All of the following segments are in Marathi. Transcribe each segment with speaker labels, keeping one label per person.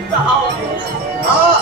Speaker 1: काशीचा हा अंश.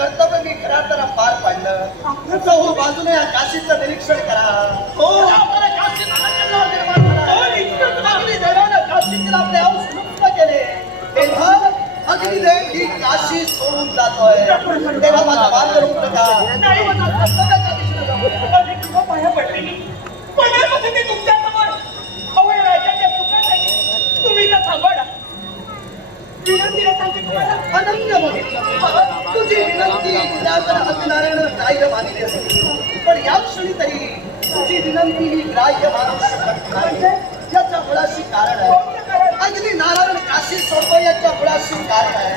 Speaker 1: कर्तव्य मी खऱ्या पार पाडलं. चहू बाजूने या काशीचं निरीक्षण करा. हो.
Speaker 2: हो,
Speaker 1: अग्निदेव ही काशी सोडून जातोय. तेव्हा माझा मार्ग रोखू नका
Speaker 2: नाही, माझा
Speaker 1: कर्तव्याच्या दिशेने जाऊया.
Speaker 2: अरे किंवा पाया पडले मी पडल्यापासून ते तुमच्यासमोर अहो या राज्याच्या सुखासाठी तुम्ही तर थांबा ना. विनंतीला सांगते तुम्हाला.
Speaker 1: अनन्य विनंती निराकर अग्नारायण ग्राह्य मानली असते पण या क्षणी तरी तुझी विनंती ही ग्राह्य मानू शकत नाही. याच्या मुळाशी कारण आहे. अग्नी नारायण काशी सोडतो याच्या मुळाशी कारण आहे.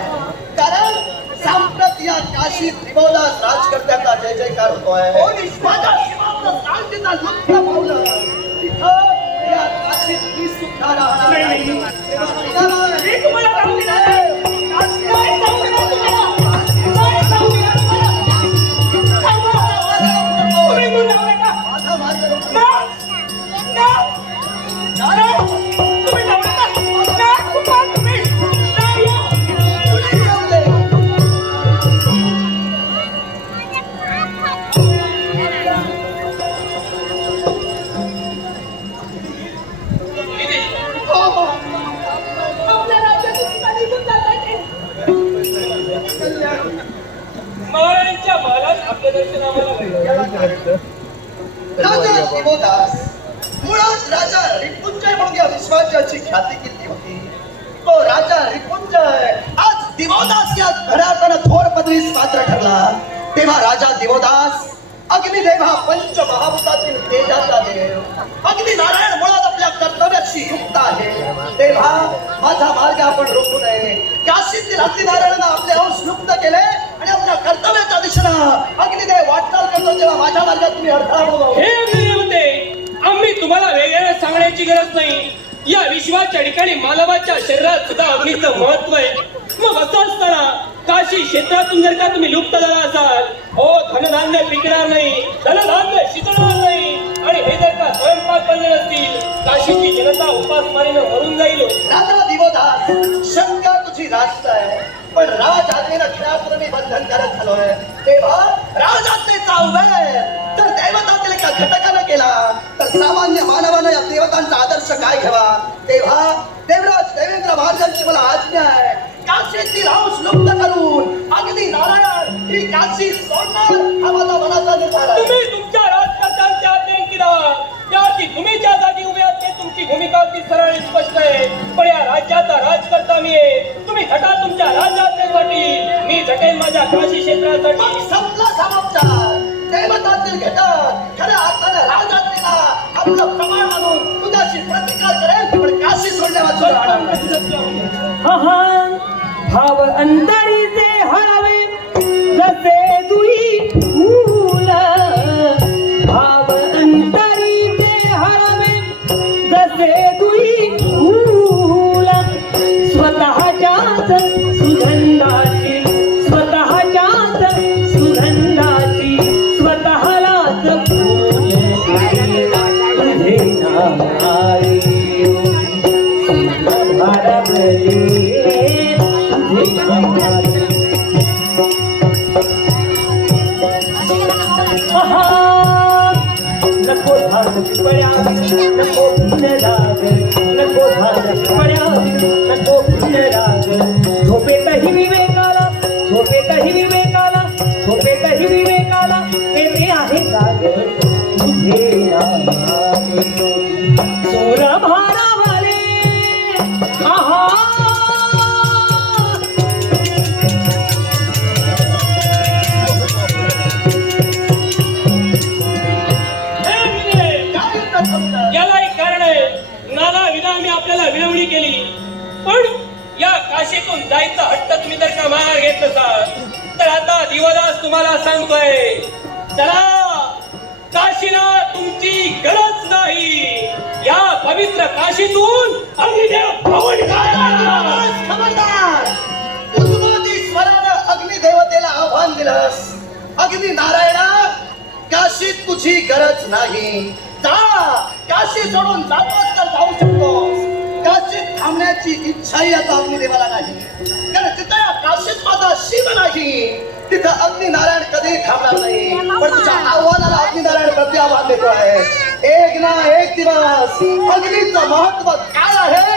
Speaker 1: कारण सांप्रत या काशी त्रिभुवनास राजकर्त्याचा जय जयकार होतोय. तिथं या काशीत मी सुद्धा राहणार
Speaker 2: नाही.
Speaker 1: राजा शिवदास मुळात राजा रिपुंजय म्हणून या विश्वाची ख्याती केली होती. तो राजा रिपुंजय आज दिवोदास या घराकडे थोर पदवीस पात्र ठरला. तेव्हा राजा दिवोदास अग्निदेव हा पंच महाभूतातील तेजाचा देव. अग्नि नारायण मुळात आपल्या माझा मार्ग आपण रोखू नये. काशीतील अग्निनारायणानं आपले अंश लुप्त केले आणि आपल्या कर्तव्याच्या दिशेनं अग्निदेव वाटचाल करतो तेव्हा माझ्या मार्गात तुम्ही अडथळा
Speaker 3: हे अग्निदेवते आम्ही तुम्हाला वेगळ्या सांगण्याची गरज नाही. या विश्वाच्या ठिकाणी मानवाच्या शरीरात सुद्धा अग्नीचं महत्त्व आहे. मग असं असताना काशी क्षेत्रातून जर का तुम्ही लुप्त झाला असाल हो धनधान्य पिकणार नाही धनधान्य शिजणार नाही. आणि हे जर का स्वयंपाक बनले नसतील काशीची जनता उपासमारीनं मरून जाईल.
Speaker 1: राजा शंका तुझी रास्त आहे पण राज आज्ञेनं खेळापुढे मी बंधन करत झालोय तेव्हा राज आज्ञेचा उभय तर दैवतातील एका घटकानं केला तर सामान्य मानवानं या देवतांचा आदर्श काय घ्यावा तेव्हा देवराज देवेंद्र महाराजांची मला आज्ञा आहे काशीतील अंश लुप्त करून अगदी नारायण ही काशी सोडणार हा माझा मनाचा निर्धार आहे
Speaker 3: तुम्ही तुमच्या क्षेत्रासाठी
Speaker 1: संपला समाचार. दैवतातील खऱ्या अर्थाने आपलं प्रमाण म्हणून प्रतिकार करेल. पण काशी
Speaker 4: भाव अंतरीचे हरावे जसे दुई फूल. भाव अंतरीचे हरावे जसे दुई नको झाड पड्या नको फुल राग नको तर आता जीवनास
Speaker 3: तुम्हाला सांगतोय. चला काशीला तुमची गरज नाही. या पवित्र काशीतून अग्निदेव पवन गायला.
Speaker 1: खबरदार. अग्निदेवतेला आव्हान दिलंस. अग्नि नारायणा काशीत तुझी गरज नाही. जा काशी सोडून जातोस तर जाऊ शकतोस. काशीत थांबण्याची इच्छाही आता अग्निदेवाला नाही. काशीत माझा शिव नाही तिथं अग्निनारायण कधी थांबणार नाही. पण तुझ्या आव्हानाला अग्निनारायण प्रति देतो आहे एक ना एक दिवस अग्नीचं महत्त्व काय आहे?